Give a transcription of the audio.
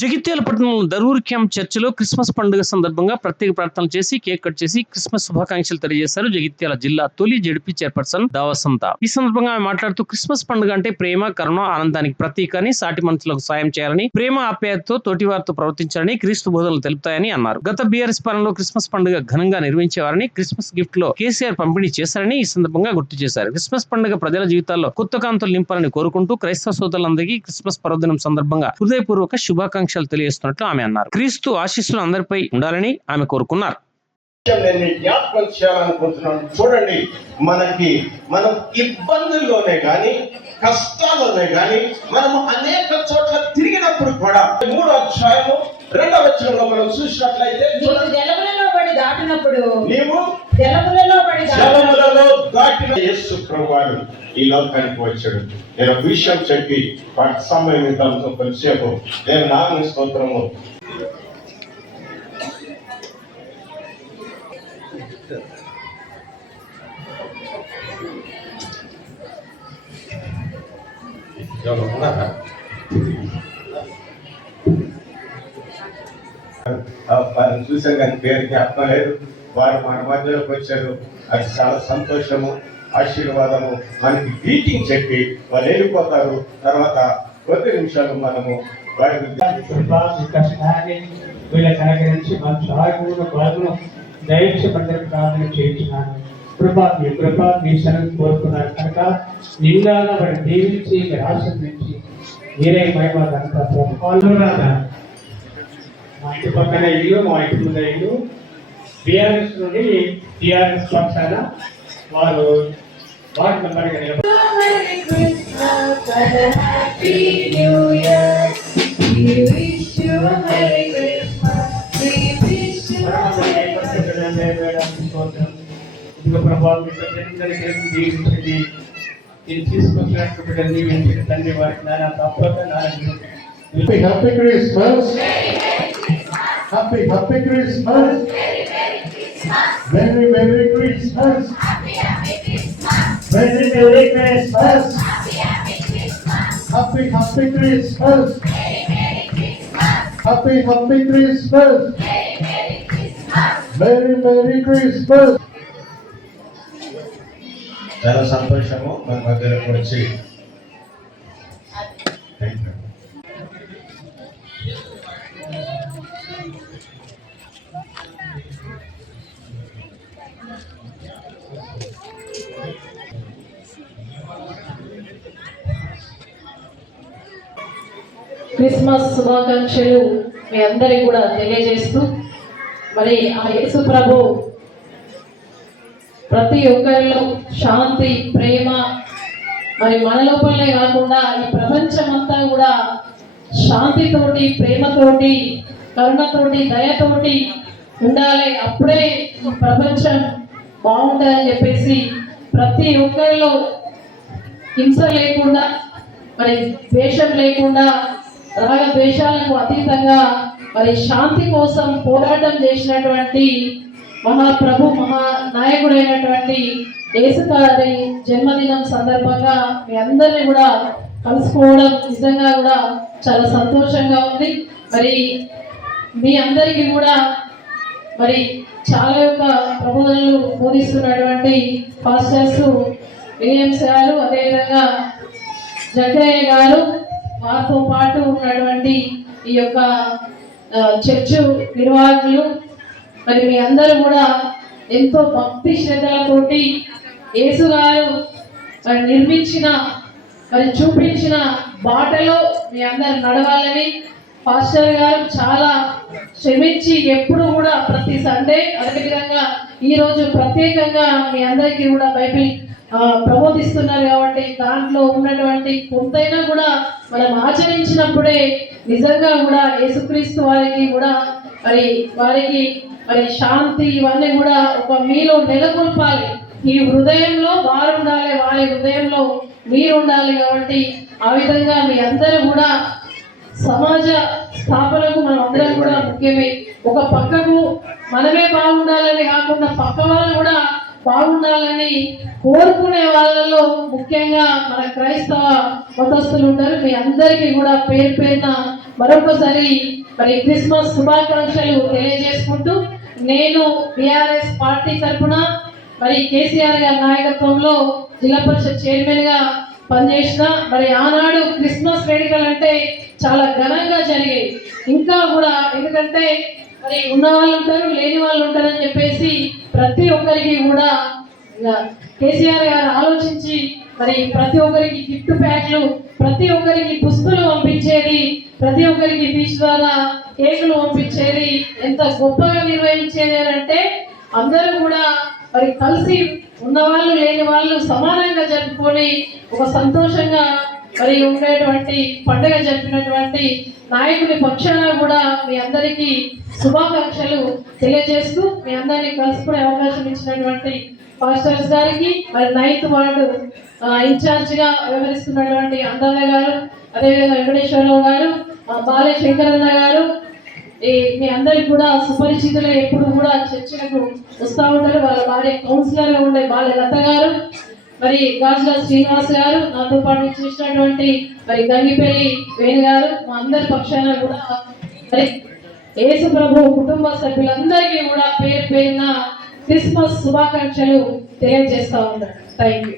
జగిత్యాల పట్టణంలో దరూర్ క్యాంప్ చర్చిలో క్రిస్మస్ పండుగ సందర్భంగా ప్రత్యేక ప్రార్థనలు చేసి కేక్ కట్ చేసి క్రిస్మస్ శుభాకాంక్షలు తెలియజేశారు జగిత్యాల జిల్లా తొలి జెడ్పీ చైర్పర్సన్ దావసంత. ఈ సందర్భంగా ఆమె మాట్లాడుతూ క్రిస్మస్ పండుగ అంటే ప్రేమ, కరుణ, ఆనందానికి ప్రతీక అని, సాటి మనుషులకు సాయం చేయాలని, ప్రేమ ఆప్యాయతతో తోటి వారితో ప్రవర్తించాలని క్రీస్తు బోధనలు తెలుపుతాయని అన్నారు. గత బీఆర్ఎస్ పాలనలో క్రిస్మస్ పండుగ ఘనంగా నిర్వహించేవారని, క్రిస్మస్ గిఫ్ట్ లో కేసీఆర్ పంపిణీ చేశారని ఈ సందర్భంగా గుర్తు చేశారు. క్రిస్మస్ పండుగ ప్రజల జీవితాల్లో కొత్త కాంతులు నింపాలని కోరుకుంటూ క్రైస్తవ సోదరులందరికీ క్రిస్మస్ పర్వదినం సందర్భంగా హృదయపూర్వక శుభాకాంక్షలు తెలియజేస్తున్నట్లు ఆమె అన్నారు. క్రీస్తు ఆశీస్సులు అందరిపై ఉండాలని ఆమె కోరుకున్నారు. జ్ఞాపకం చేయాలనుకుంటున్నాను. చూడండి, మనం ఇబ్బందుల్లోనే గాని కష్టాల్లోనే గాని మనము అనేక చోట్ల తిరిగినప్పుడు కూడా 3వ అధ్యాయము 2వ వచనంలో మనం చూసినట్లయితే జలములలో పడి దాటినప్పుడు నీవు జలములలో దాటిన యేసు ప్రభువారు ఈ లోకానికి వచ్చాడు. నేను ఒక విషయం చెప్పి వాటి సమయం ఇద్దాంతో కొంచెంసేపు నేను నామ స్తోత్రము చూసాను కానీ పేరు జ్ఞాపకం లేదు. వారు మన మధ్యలోకి వచ్చారు. అది చాలా సంతోషము, ఆశీర్వాదము. మనకి గ్రీటింగ్ చెప్పి వాళ్ళు వెళ్ళిపోతారు. తర్వాత కొద్ది నిమిషాలు మనము వారి వీళ్ళకి అనుగ్రహించి మన సహాయకులను బాధను దయచేపడడానికి ప్రార్థన చేయించున్నాను. మీ కృప మీ సన్నిధి కోరుకున్నారు కనుక నిందాన వాడిని దీవించి మీరు ఆశీర్వదించి మీరే మహిమ ఘనత. మా ఇంటి పక్కన ఇల్లు, మా ఇంటి ముందు ఇల్లు బీఆర్ఎస్ నుండి టీఆర్ఎస్ పక్షాన వారు వార్డు మెంబర్గా నిలబడి దీవించండి. నేను తీసుకొచ్చినటువంటి తండ్రి వారికి నాన్న తప్పక Happy Christmas. Happy Christmas. Merry Christmas. Merry Christmas. Happy Christmas. Happy Christmas. Merry Christmas. చాలా సంతోషము మన మధ్యలోకి వచ్చి. క్రిస్మస్ శుభాకాంక్షలు మీ అందరికి కూడా తెలియజేస్తూ, మరి ఆ యేసు ప్రభు ప్రతి ఒక్కరిలో శాంతి, ప్రేమ, మరి మన లోపలనే కాకుండా ఈ ప్రపంచమంతా కూడా శాంతితోటి, ప్రేమతోటి, కరుణతోటి, దయతోటి ఉండాలి. అప్పుడే ఈ ప్రపంచం బాగుంటుందని చెప్పేసి ప్రతి ఒక్కరిలో హింస లేకుండా, మరి ద్వేషం లేకుండా, రాగద్వేషాలకు అతీతంగా మరి శాంతి కోసం పోరాటం చేసినటువంటి మహాప్రభు, మహానాయకుడైనటువంటి యేసు గారి జన్మదినం సందర్భంగా మీ అందరినీ కూడా కలుసుకోవడం నిజంగా కూడా చాలా సంతోషంగా ఉంది. మరి మీ అందరికీ కూడా మరి చాలా యొక్క ప్రబోధనలు బోధిస్తున్నటువంటి పాస్టర్స్ విలియమ్స్ గారు, అదేవిధంగా జగ్గయ్య గారు, వారితో పాటు ఉన్నటువంటి ఈ యొక్క చర్చు నిర్వాహకులు, మరి మీ అందరూ కూడా ఎంతో భక్తి శ్రద్ధలతోటి యేసు గారు మరి నిర్మించిన, మరి చూపించిన బాటలో మీ అందరు నడవాలని పాస్టర్ గారు చాలా శ్రమించి ఎప్పుడు కూడా ప్రతి సండే, అదేవిధంగా ఈరోజు ప్రత్యేకంగా మీ అందరికీ కూడా బైబిల్ ప్రబోధిస్తున్నారు. కాబట్టి దాంట్లో ఉన్నటువంటి కొంతైనా కూడా మనం ఆచరించినప్పుడే నిజంగా కూడా యేసుక్రీస్తు వారికి కూడా మరి శాంతి ఇవన్నీ కూడా ఒక మీలో నెలకొల్పాలి. ఈ హృదయంలో వారు ఉండాలి, వారి హృదయంలో మీరు ఉండాలి. కాబట్టి ఆ విధంగా మీ అందరూ కూడా సమాజ స్థాపనకు మనం అందరం కూడా ముఖ్యమే. ఒక పక్కకు మనమే బాగుండాలని కాకుండా పక్క వాళ్ళు కూడా బాగుండాలని కోరుకునే వాళ్ళలో ముఖ్యంగా మన క్రైస్తవ మతస్థులు ఉంటారు. మీ అందరికీ కూడా పేరు పేరున మరొకసారి మరి క్రిస్మస్ శుభాకాంక్షలు తెలియజేసుకుంటూ నేను టిఆర్ఎస్ పార్టీ తరఫున మరి కేసీఆర్ గారి నాయకత్వంలో జిల్లా పరిషత్ చైర్మన్ గా పనిచేసిన మరి ఆనాడు క్రిస్మస్ వేడుకలు అంటే చాలా ఘనంగా జరిగాయి. ఇంకా కూడా ఎందుకంటే మరి ఉన్న వాళ్ళు ఉంటారు, లేని వాళ్ళు ఉంటారని చెప్పేసి ప్రతి ఒక్కరికి కూడా కేసీఆర్ గారు ఆలోచించి మరి ప్రతి ఒక్కరికి గిఫ్ట్ ప్యాక్లు, ప్రతి ఒక్కరికి పుస్తలు పంపించేది, ప్రతి ఒక్కరికి బీచ్ ద్వారా కేకులు పంపించేది. ఎంత గొప్పగా నిర్వహించేది అంటే అందరూ కూడా మరి కలిసి ఉన్నవాళ్ళు లేని వాళ్ళు సమానంగా జరుపుకొని ఒక సంతోషంగా మరి ఉండేటువంటి పండుగ జరిపినటువంటి నాయకుని పక్షాన కూడా మీ అందరికీ శుభాకాంక్షలు తెలియజేస్తూ మీ అందరినీ కలుసుకునే అవకాశం ఇచ్చినటువంటి పాస్టర్స్ గారికి, మరి 9th వార్డు ఇన్ఛార్జ్ గా వ్యవహరిస్తున్నటువంటి అందాల గారు, అదేవిధంగా వెంకటేశ్వరరావు గారు, బాలే శంకరన్న గారు, మీ అందరికి కూడా సుపరిచితులు, ఎప్పుడు కూడా చర్చలకు వస్తూ ఉంటారు. వాళ్ళ భార్య కౌన్సిలర్ గా ఉండే బాలే లత గారు, మరి గాజుల శ్రీనివాస్ గారు, నాతో పాటు చేసినటువంటి మరి గంగిపల్లి వేణు గారు, మా అందరి పక్షాన కూడా మరి యేసు ప్రభు కుటుంబ సభ్యులందరికీ కూడా పేరు పేరున క్రిస్మస్ శుభాకాంక్షలు తెలియజేస్తా ఉన్నారు. Thank you.